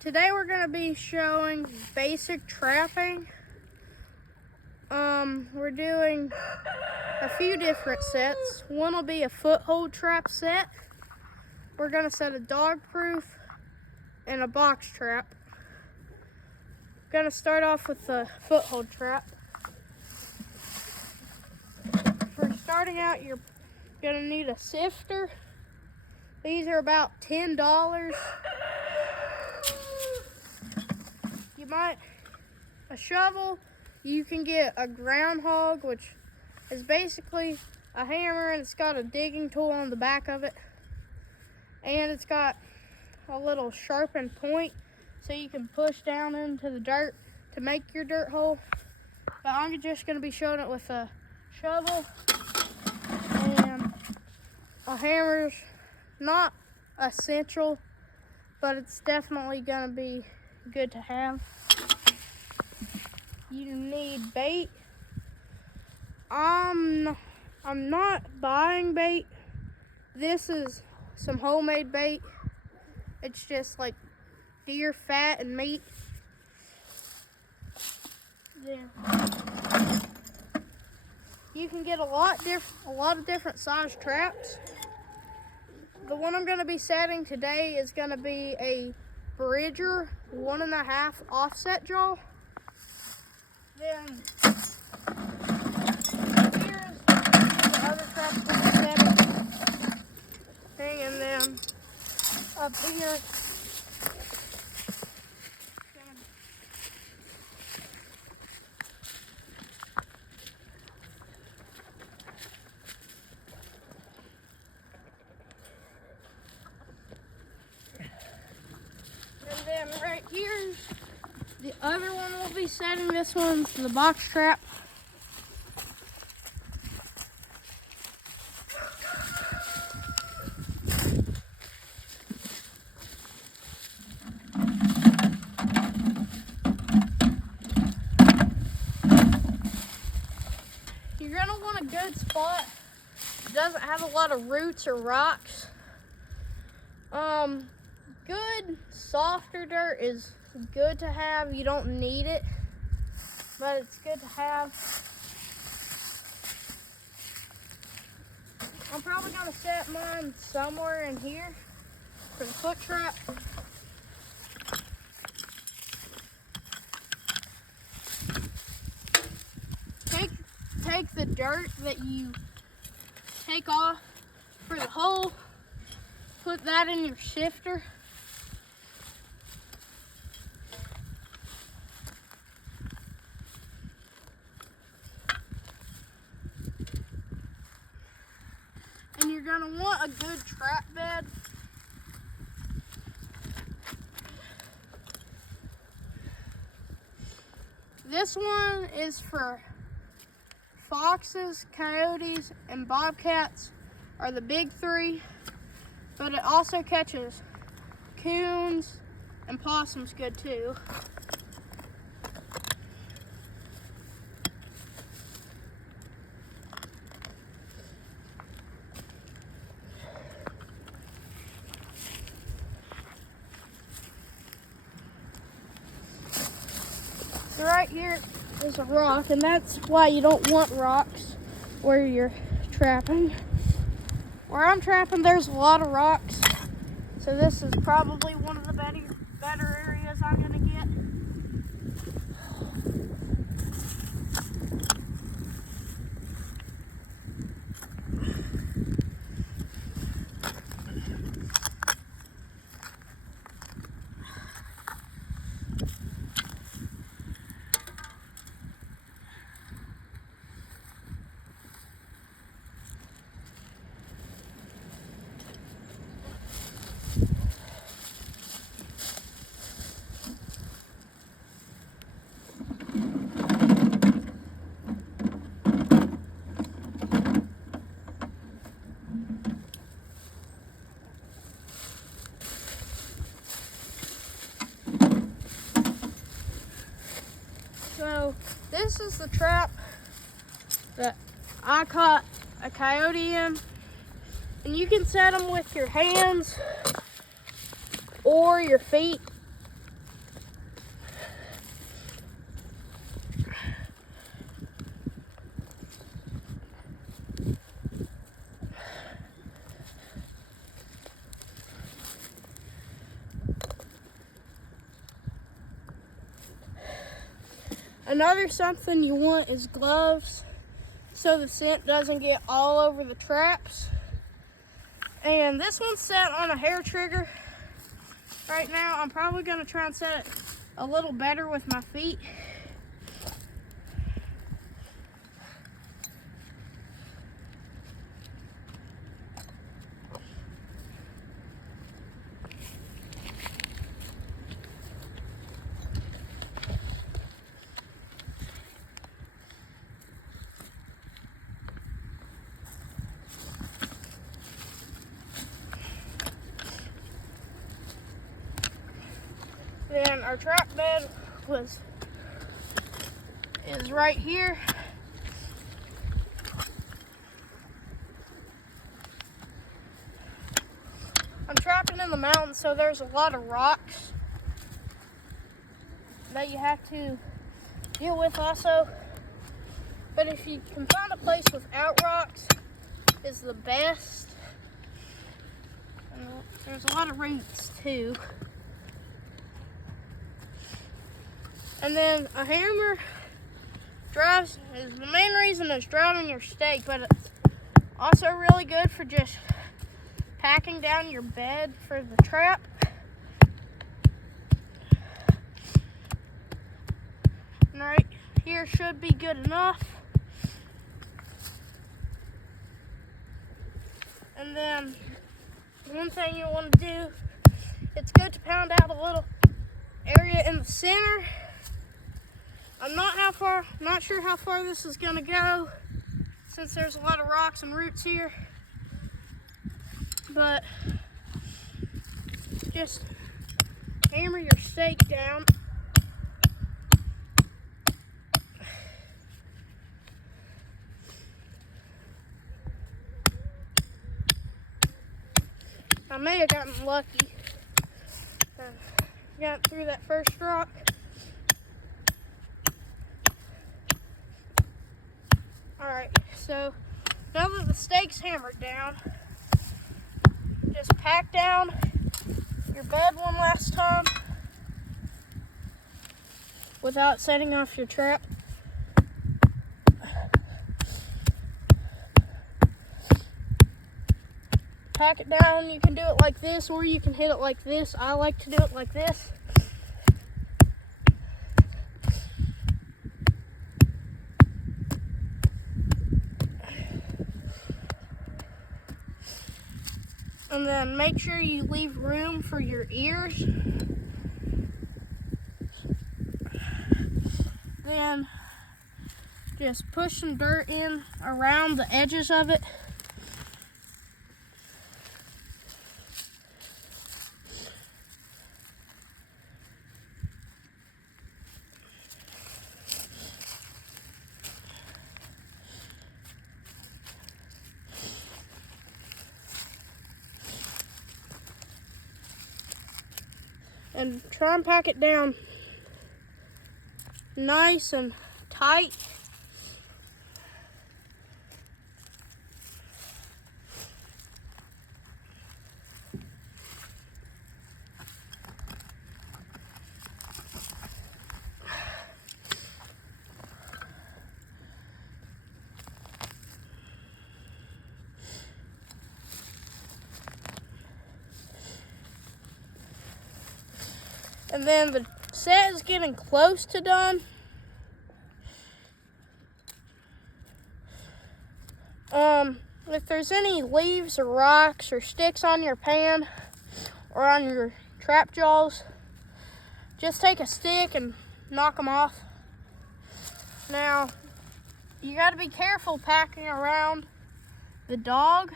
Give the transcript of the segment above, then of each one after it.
Today we're going to be showing basic trapping. We're doing a few different sets. One will be a foothold trap set. We're going to set a dog proof and a box trap. Going to start off with the foothold trap. For starting out, you're going to need a sifter. These are about $10. A shovel. You can get a groundhog, which is basically a hammer, and it's got a digging tool on the back of it, and it's got a little sharpened point so you can push down into the dirt to make your dirt hole. But I'm just going to be showing it with a shovel, and a hammer's not essential, but it's definitely going to be good to have. You need bait. I'm not buying bait. This is some homemade bait. It's just like deer fat and meat. There. You can get a lot of different size traps. The one I'm going to be setting today is going to be a Bridger 1.5 offset jaw. Then here's the other traps we'll be setting. Hanging them up here. And then right here, the other one we'll be setting. This one's the box trap. You're gonna want a good spot. It doesn't have a lot of roots or rocks. Good softer dirt is good to have. You don't need it, but it's good to have. I'm probably gonna set mine somewhere in here for the foot trap. Take the dirt that you take off for the hole, put that in your sifter. And you're gonna want a good trap bed. This one is for foxes, coyotes, and bobcats are the big three, but it also catches raccoons and opossums good too. So right here is a rock, and that's why you don't want rocks where you're trapping. Where I'm trapping, there's a lot of rocks, so this is probably one of the better areas I'm gonna get. So this is the trap that I caught a coyote in. And you can set them with your hands or your feet. Another something you want is gloves so the scent doesn't get all over the traps. And this one's set on a hair trigger. Right now, I'm probably gonna try and set it a little better with my feet. Then our trap bed is right here. I'm trapping in the mountains, so there's a lot of rocks that you have to deal with also. But if you can find a place without rocks, is the best. And there's a lot of roots too. And then a hammer is the main reason it's drowning your steak, but it's also really good for just packing down your bed for the trap. And right here should be good enough. And then one thing you want to do, it's good to pound out a little area in the center. I'm not sure how far this is gonna go since there's a lot of rocks and roots here, but just hammer your steak down. I may have gotten lucky. Got through that first rock. Alright, so now that the steak's hammered down, just pack down your bed one last time without setting off your trap. Pack it down. You can do it like this, or you can hit it like this. I like to do it like this. And then make sure you leave room for your ears. Then just push some dirt in around the edges of it. And try and pack it down nice and tight. And then the set is getting close to done. If there's any leaves or rocks or sticks on your pan or on your trap jaws, just take a stick and knock them off. Now, you gotta be careful packing around the dog,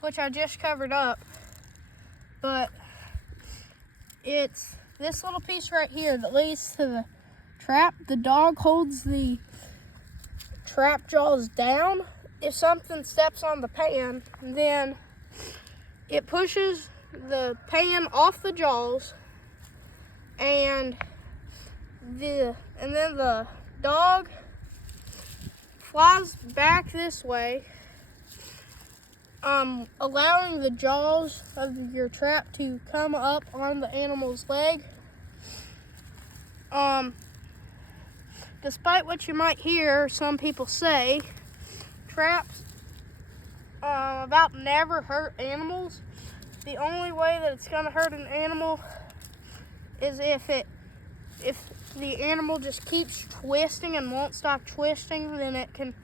which I just covered up, but it's this little piece right here that leads to the trap. The dog holds the trap jaws down. If something steps on the pan, then it pushes the pan off the jaws, and then the dog flies back this way, allowing the jaws of your trap to come up on the animal's leg. despite what you might hear some people say, traps about never hurt animals. The only way that it's gonna hurt an animal is if the animal just keeps twisting and won't stop twisting, then it can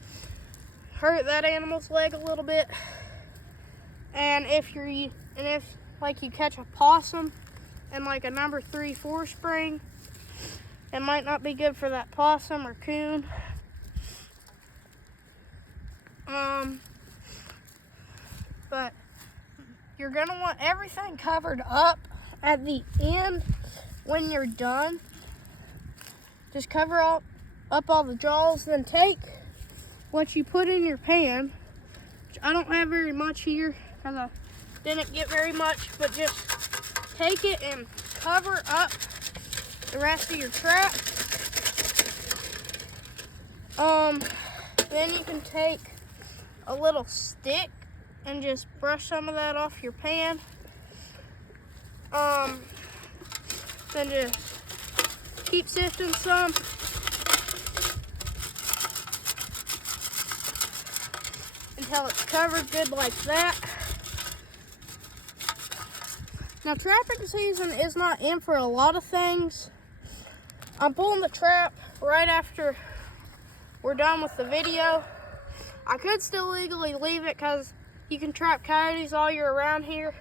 hurt that animal's leg a little bit. And if like you catch a possum and like a number 3 forespring, it might not be good for that possum or coon. But you're gonna want everything covered up at the end when you're done. Just cover up all the jaws, then take what you put in your pan, which I don't have very much here because I didn't get very much, but just take it and cover up the rest of your trap. Then you can take a little stick and just brush some of that off your pan. Then just keep sifting some. Until it's covered good like that. Now, trapping season is not in for a lot of things. I'm pulling the trap right after we're done with the video. I could still legally leave it because you can trap coyotes all year around here.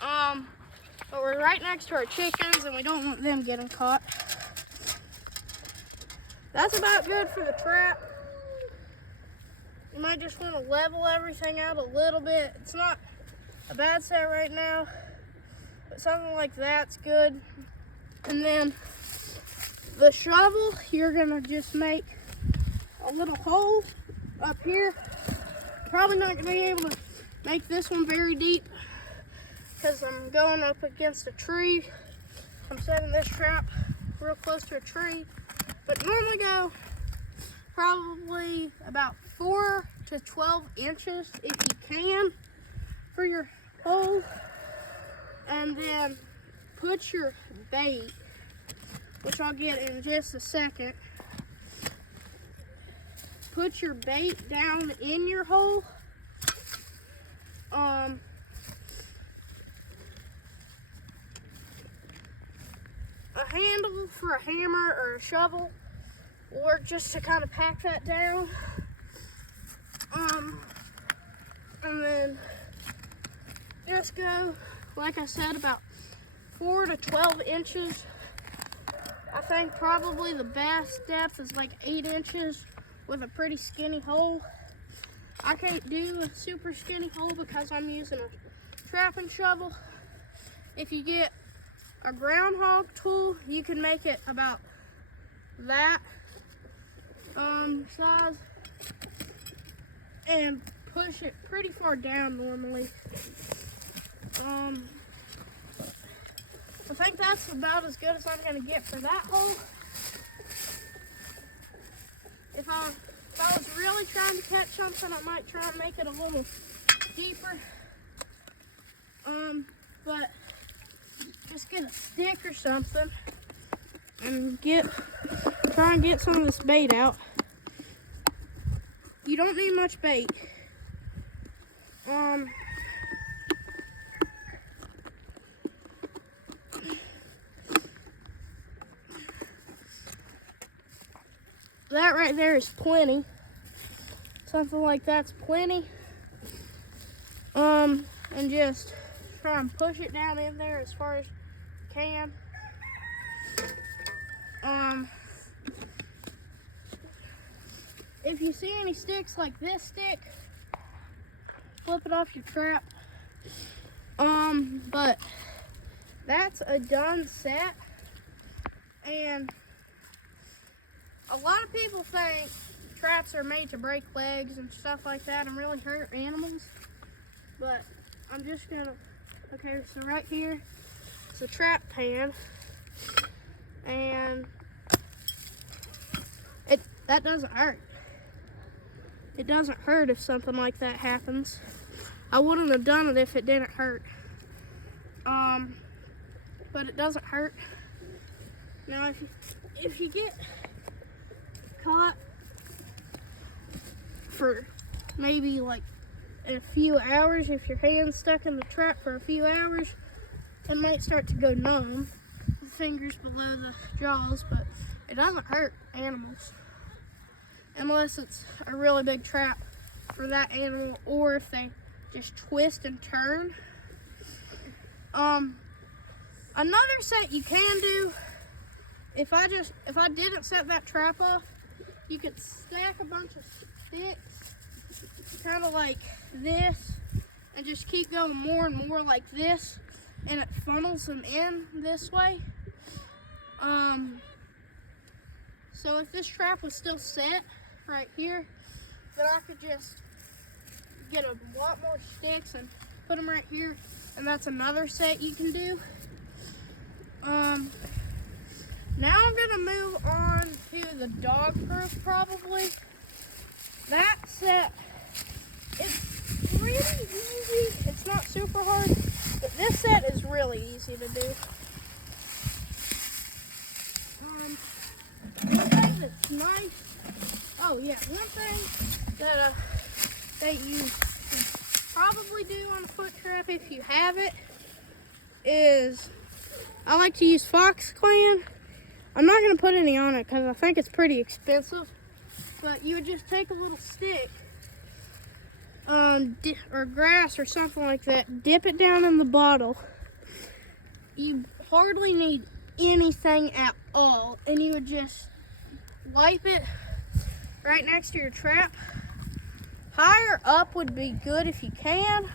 But we're right next to our chickens and we don't want them getting caught. That's about good for the trap. You might just want to level everything out a little bit. It's not a bad set right now, but something like that's good. And then the shovel, you're gonna just make a little hole up here. Probably not gonna be able to make this one very deep because I'm going up against a tree. I'm setting this trap real close to a tree, but normally go probably about 4 to 12 inches if you can for your hole. And then put your bait, which I'll get in just a second. Put your bait down in your hole. A handle for a hammer or a shovel will work just to kind of pack that down. And then just go, like I said, about 4 to 12 inches. I think probably the best depth is like 8 inches with a pretty skinny hole. I can't do a super skinny hole because I'm using a trapping shovel. If you get a groundhog tool, you can make it about that size and push it pretty far down normally. I think that's about as good as I'm gonna get for that hole. If I was really trying to catch something, I might try and make it a little deeper. But just get a stick or something and try and get some of this bait out. You don't need much bait. That right there is plenty. Something like that's plenty. And just try and push it down in there as far as you can. If you see any sticks like this stick, flip it off your trap. But that's a done set. And a lot of people think traps are made to break legs and stuff like that and really hurt animals. But I'm just gonna, okay, so right here is a trap pan. And that doesn't hurt. It doesn't hurt if something like that happens. I wouldn't have done it if it didn't hurt. But it doesn't hurt. Now if you get caught for maybe like a few hours. If your hand's stuck in the trap for a few hours, it might start to go numb, the fingers below the jaws, but it doesn't hurt animals unless it's a really big trap for that animal, or if they just twist and turn. Another set you can do, if I didn't set that trap off, you could stack a bunch of sticks, kind of like this, and just keep going more and more like this, and it funnels them in this way. So if this trap was still set right here, then I could just get a lot more sticks and put them right here, and that's another set you can do. Now I'm gonna move on to the dog proof probably. That set, it's really easy. It's not super hard, but this set is really easy to do. One thing that's nice, one thing that you should probably do on a foot trap if you have it is, I like to use Fox Clan. I'm not going to put any on it because I think it's pretty expensive, but you would just take a little stick or grass or something like that, dip it down in the bottle. You hardly need anything at all, and you would just wipe it right next to your trap. Higher up would be good if you can,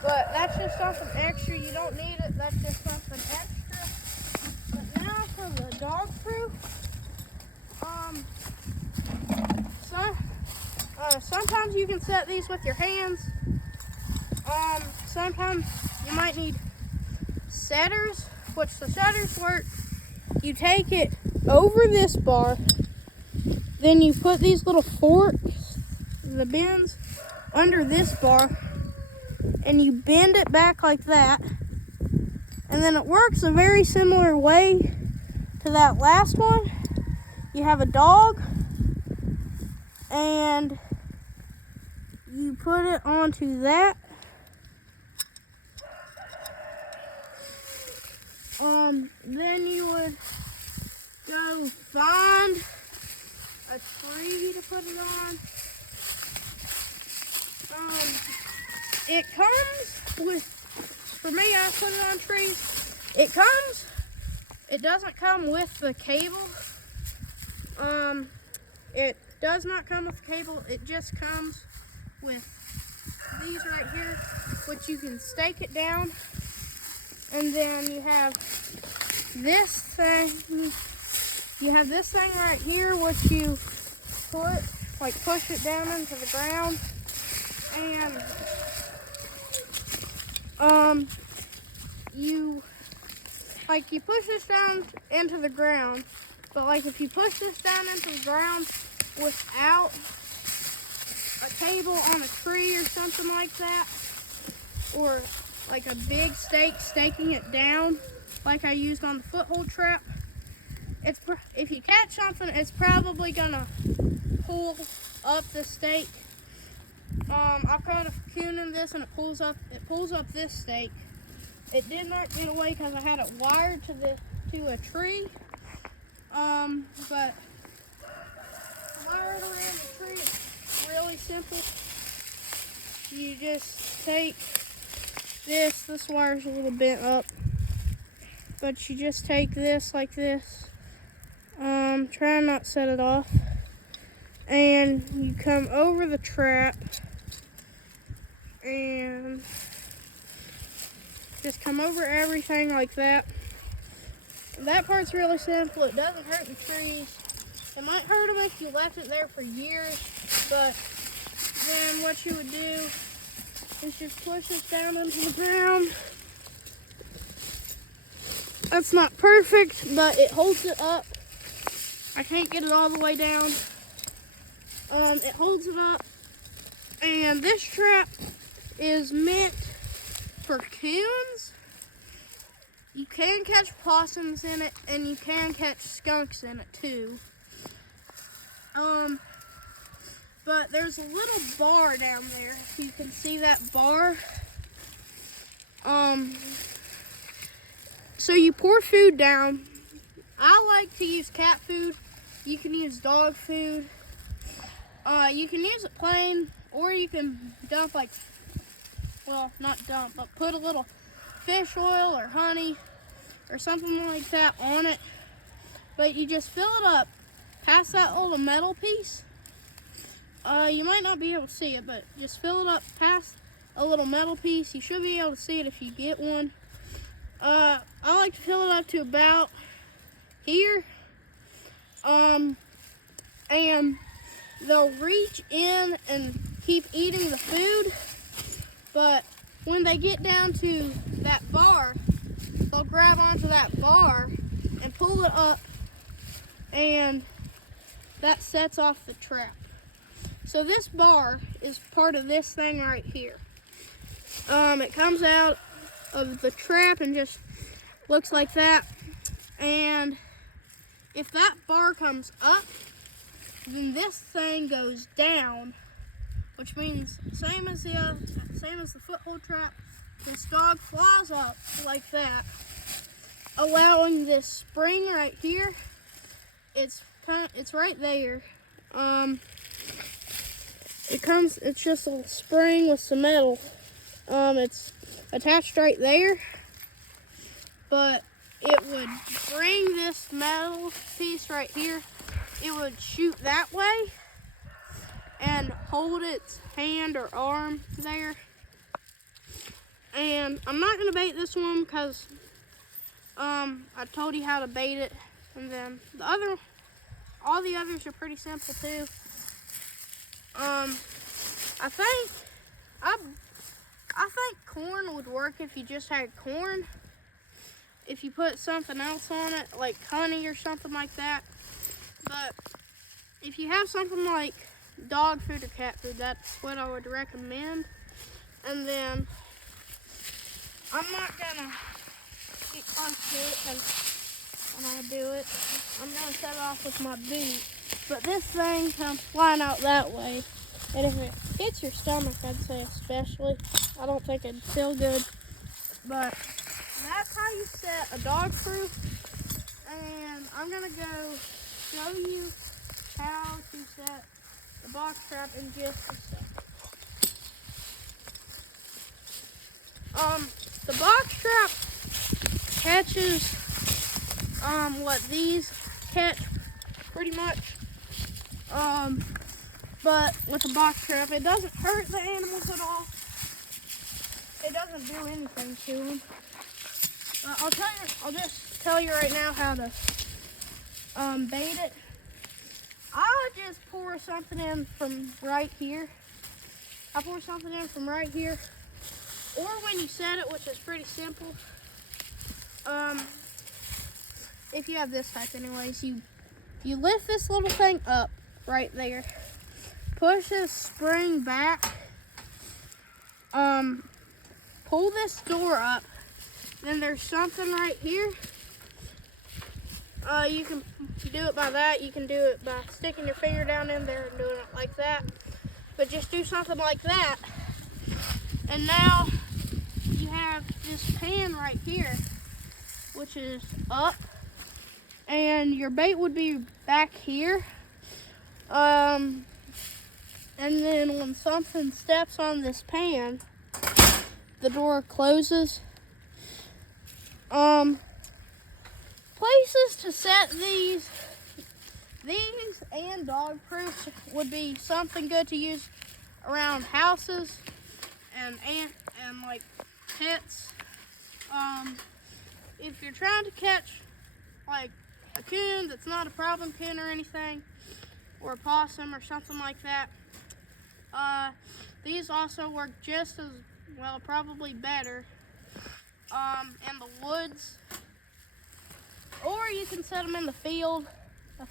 but that's just something extra. You don't need it, that's just something extra. But now for the dog proof, sometimes you can set these with your hands. Sometimes you might need setters, which the setters work. You take it over this bar, then you put these little forks, the bends, under this bar, and you bend it back like that, and then it works a very similar way to that last one. You have a dog, and you put it onto that. Then you would go find a tree to put it on. It comes with, for me, I put it on trees. It doesn't come with the cable. It does not come with the cable. It just comes with these right here, which you can stake it down. And then you have this thing. You have this thing right here, which you put, like push it down into the ground. And you push this down into the ground, but like if you push this down into the ground without a cable on a tree or something like that, or like a big stake staking it down like I used on the foothold trap, if you catch something, it's probably gonna pull up the stake. I caught a coon in this, and it pulls up this stake. It did not get away because I had it wired to a tree. But wired around the tree is really simple. You just take this wire's a little bent up, but you just take this like this. Try not to set it off. And you come over the trap and just come over everything like that. That part's really simple. It doesn't hurt the trees. It might hurt them if you left it there for years, but then what you would do is just push this down into the ground. That's not perfect, but it holds it up. I can't get it all the way down. It holds it up, and this trap is meant for coons. You can catch opossums in it, and you can catch skunks in it too. But there's a little bar down there. If you can see that bar. So you pour food down. I like to use cat food. You can use dog food. You can use it plain, or you can dump well, not dump, but put a little fish oil or honey or something like that on it. But you just fill it up past that little metal piece. You might not be able to see it, but just fill it up past a little metal piece. You should be able to see it if you get one. I like to fill it up to about here. And they'll reach in and keep eating the food, but when they get down to that bar, they'll grab onto that bar and pull it up, and that sets off the trap. So this bar is part of this thing right here. It comes out of the trap and just looks like that. And if that bar comes up, then this thing goes down, which means same as the foothold trap. This dog flies up like that, allowing this spring right here. It's right there. It's just a spring with some metal. It's attached right there, but it would bring this metal piece right here. It would shoot that way and hold its hand or arm there. And I'm not gonna bait this one because I told you how to bait it, and then all the others are pretty simple too. I think corn would work if you just had corn. If you put something else on it, like honey or something like that. But if you have something like dog food or cat food, that's what I would recommend. And then I'm not gonna get close to it because when I do it, I'm gonna set it off with my boot. But this thing comes flying out that way. And if it hits your stomach, I'd say especially, I don't think it'd feel good. But that's how you set a dog proof. And I'm gonna go show you how to set the box trap in just a second. The box trap catches what these catch pretty much. But with the box trap, it doesn't hurt the animals at all. It doesn't do anything to them. I'll just tell you right now how to bait it. I just pour something in from right here. I pour something in from right here. Or when you set it, which is pretty simple. If you have this type anyways, you lift this little thing up right there. Push this spring back. Pull this door up. Then there's something right here. You can do it by that. You can do it by sticking your finger down in there and doing it like that. But just do something like that. And now you have this pan right here, which is up. And your bait would be back here. And then when something steps on this pan, the door closes. Places to set these and dog proofs would be something good to use around houses and like pets. If you're trying to catch like a coon that's not a problem coon or anything, or a possum or something like that, these also work just as well, probably better, in the woods. Or you can set them in the field. It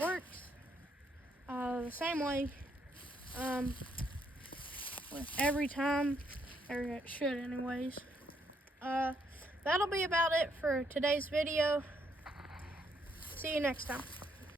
works the same way with every time, or it should anyways. That'll be about it for today's video. See you next time.